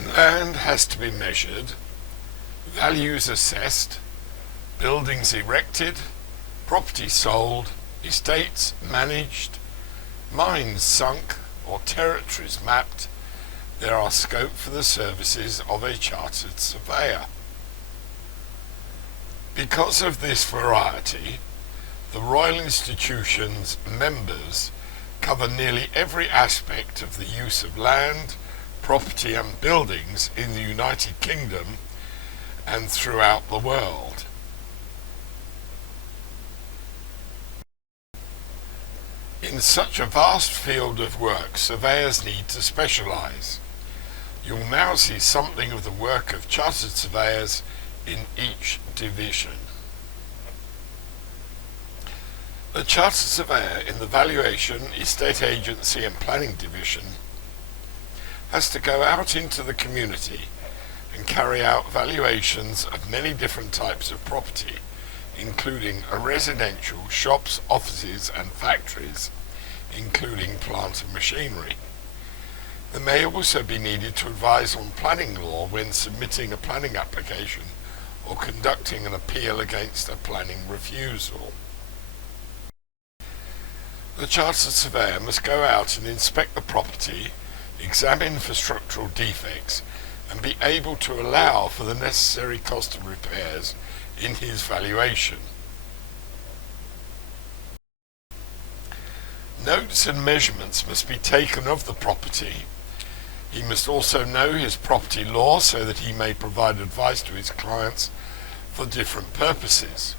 When land has to be measured, values assessed, buildings erected, property sold, estates managed, mines sunk, or territories mapped, there are scope for the services of a chartered surveyor. Because of this variety, the Royal Institution's members cover nearly every aspect of the use of land, property and buildings in the United Kingdom and throughout the world. In such a vast field of work, surveyors need to specialise. You'll now see something of the work of chartered surveyors in each division. The chartered surveyor in the valuation, estate agency and planning division has to go out into the community and carry out valuations of many different types of property, including residential, shops, offices and factories, including plant and machinery. They may also be needed to advise on planning law when submitting a planning application or conducting an appeal against a planning refusal. The chartered surveyor must go out and inspect the property, examine for structural defects, and be able to allow for the necessary cost of repairs in his valuation. Notes and measurements must be taken of the property. He must also know his property law so that he may provide advice to his clients for different purposes.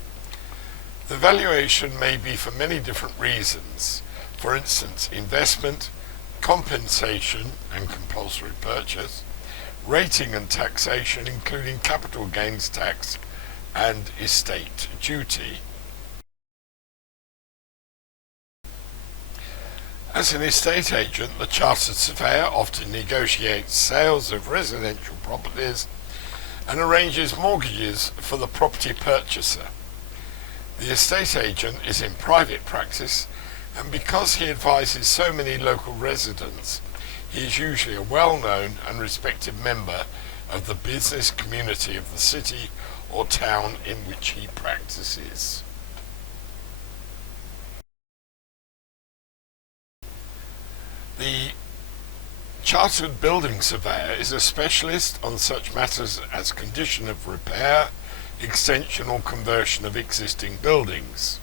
The valuation may be for many different reasons. For instance, investment, compensation and compulsory purchase, rating and taxation including capital gains tax and estate duty. As an estate agent, the chartered surveyor often negotiates sales of residential properties and arranges mortgages for the property purchaser. The estate agent is in private practice, and because he advises so many local residents, he is usually a well-known and respected member of the business community of the city or town in which he practices. The chartered building surveyor is a specialist on such matters as condition of repair, extension or conversion of existing buildings.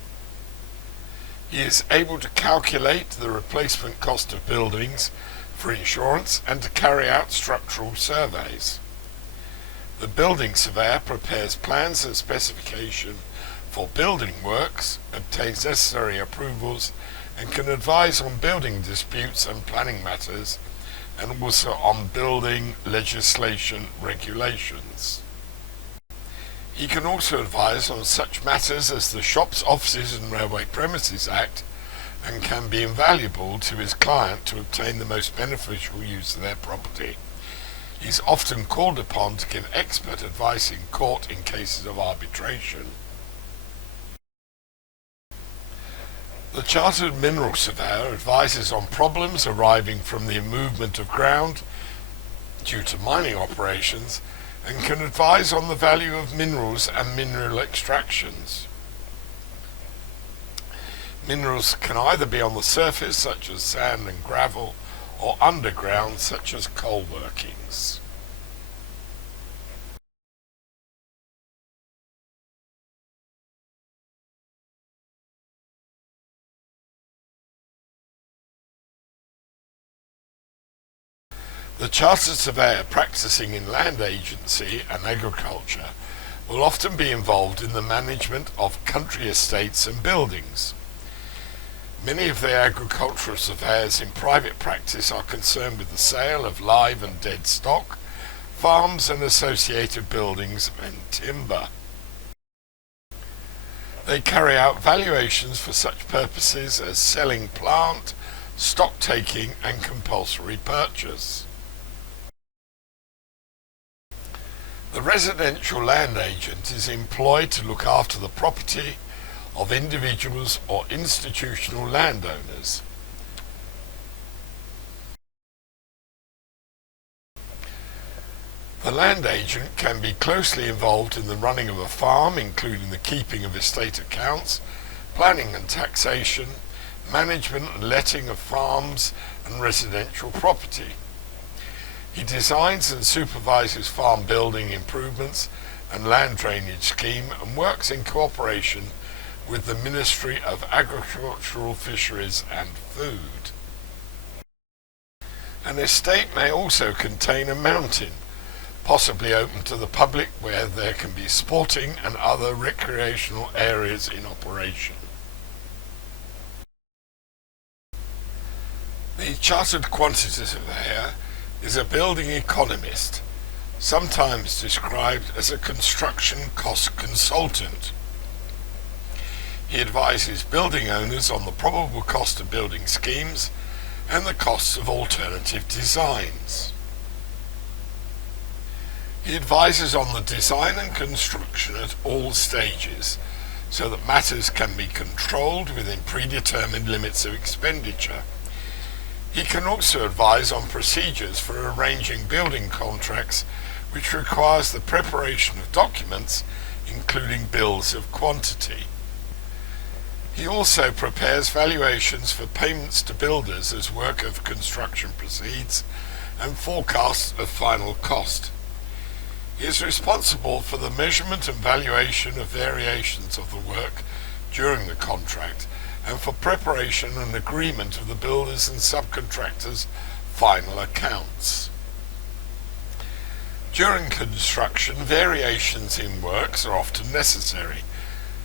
He is able to calculate the replacement cost of buildings for insurance and to carry out structural surveys. The building surveyor prepares plans and specification for building works, obtains necessary approvals, and can advise on building disputes and planning matters, and also on building legislation regulations. He can also advise on such matters as the Shops, Offices and Railway Premises Act, and can be invaluable to his client to obtain the most beneficial use of their property. He is often called upon to give expert advice in court in cases of arbitration. The chartered mineral surveyor advises on problems arising from the movement of ground due to mining operations and can advise on the value of minerals and mineral extractions. Minerals can either be on the surface, such as sand and gravel, or underground, such as coal workings. The chartered surveyor practicing in land agency and agriculture will often be involved in the management of country estates and buildings. Many of the agricultural surveyors in private practice are concerned with the sale of live and dead stock, farms and associated buildings and timber. They carry out valuations for such purposes as selling plant, stock taking and compulsory purchase. The residential land agent is employed to look after the property of individuals or institutional landowners. The land agent can be closely involved in the running of a farm, including the keeping of estate accounts, planning and taxation, management and letting of farms and residential property. He designs and supervises farm building improvements and land drainage scheme and works in cooperation with the Ministry of Agricultural Fisheries and Food. An estate may also contain a mountain, possibly open to the public, where there can be sporting and other recreational areas in operation. The Chartered Quantity Surveyor is a building economist, sometimes described as a construction cost consultant. He advises building owners on the probable cost of building schemes and the costs of alternative designs. He advises on the design and construction at all stages, so that matters can be controlled within predetermined limits of expenditure. He can also advise on procedures for arranging building contracts, which requires the preparation of documents, including bills of quantity. He also prepares valuations for payments to builders as work of construction proceeds and forecasts of final cost. He is responsible for the measurement and valuation of variations of the work during the contract and for preparation and agreement of the builders and subcontractors' final accounts. During construction, variations in works are often necessary,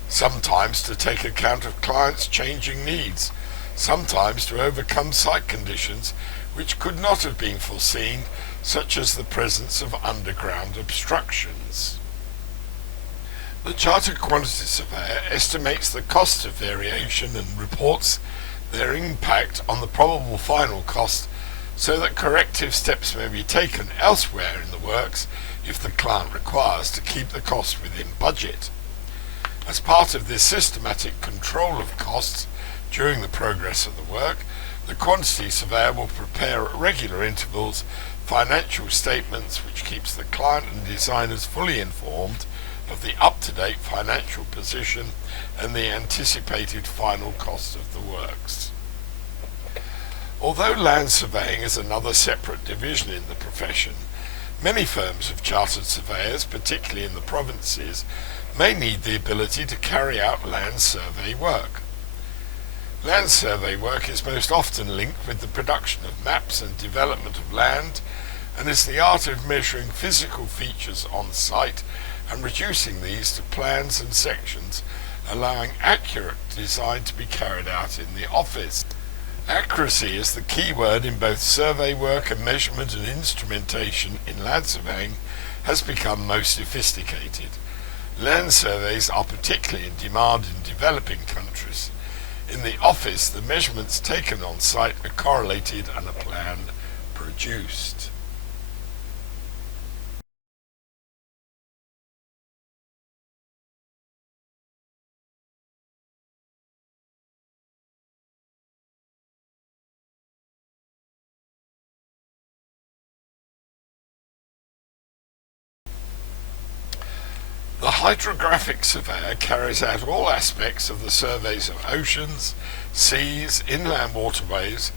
sometimes to take account of clients' changing needs, sometimes to overcome site conditions which could not have been foreseen, such as the presence of underground obstructions. The Chartered Quantity Surveyor estimates the cost of variation and reports their impact on the probable final cost, so that corrective steps may be taken elsewhere in the works if the client requires to keep the cost within budget. As part of this systematic control of costs during the progress of the work, the quantity surveyor will prepare at regular intervals financial statements which keeps the client and designers fully informed of the up-to-date financial position and the anticipated final cost of the works. Although land surveying is another separate division in the profession, many firms of chartered surveyors, particularly in the provinces, may need the ability to carry out land survey work. Land survey work is most often linked with the production of maps and development of land, and is the art of measuring physical features on site and reducing these to plans and sections, allowing accurate design to be carried out in the office. Accuracy is the key word in both survey work, and measurement and instrumentation in land surveying has become most sophisticated. Land surveys are particularly in demand in developing countries. In the office, the measurements taken on site are correlated and a plan produced. The hydrographic surveyor carries out all aspects of the surveys of oceans, seas, inland waterways,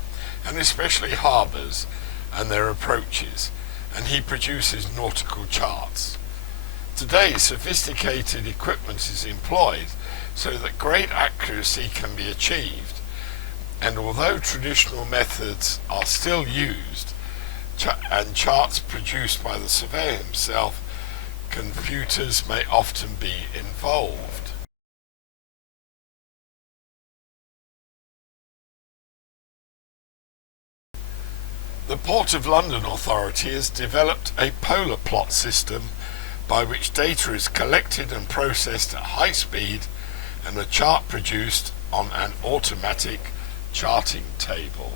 and especially harbours and their approaches, and he produces nautical charts. Today, sophisticated equipment is employed so that great accuracy can be achieved, and although traditional methods are still used, and charts produced by the surveyor himself, computers may often be involved. The Port of London Authority has developed a polar plot system by which data is collected and processed at high speed and a chart produced on an automatic charting table.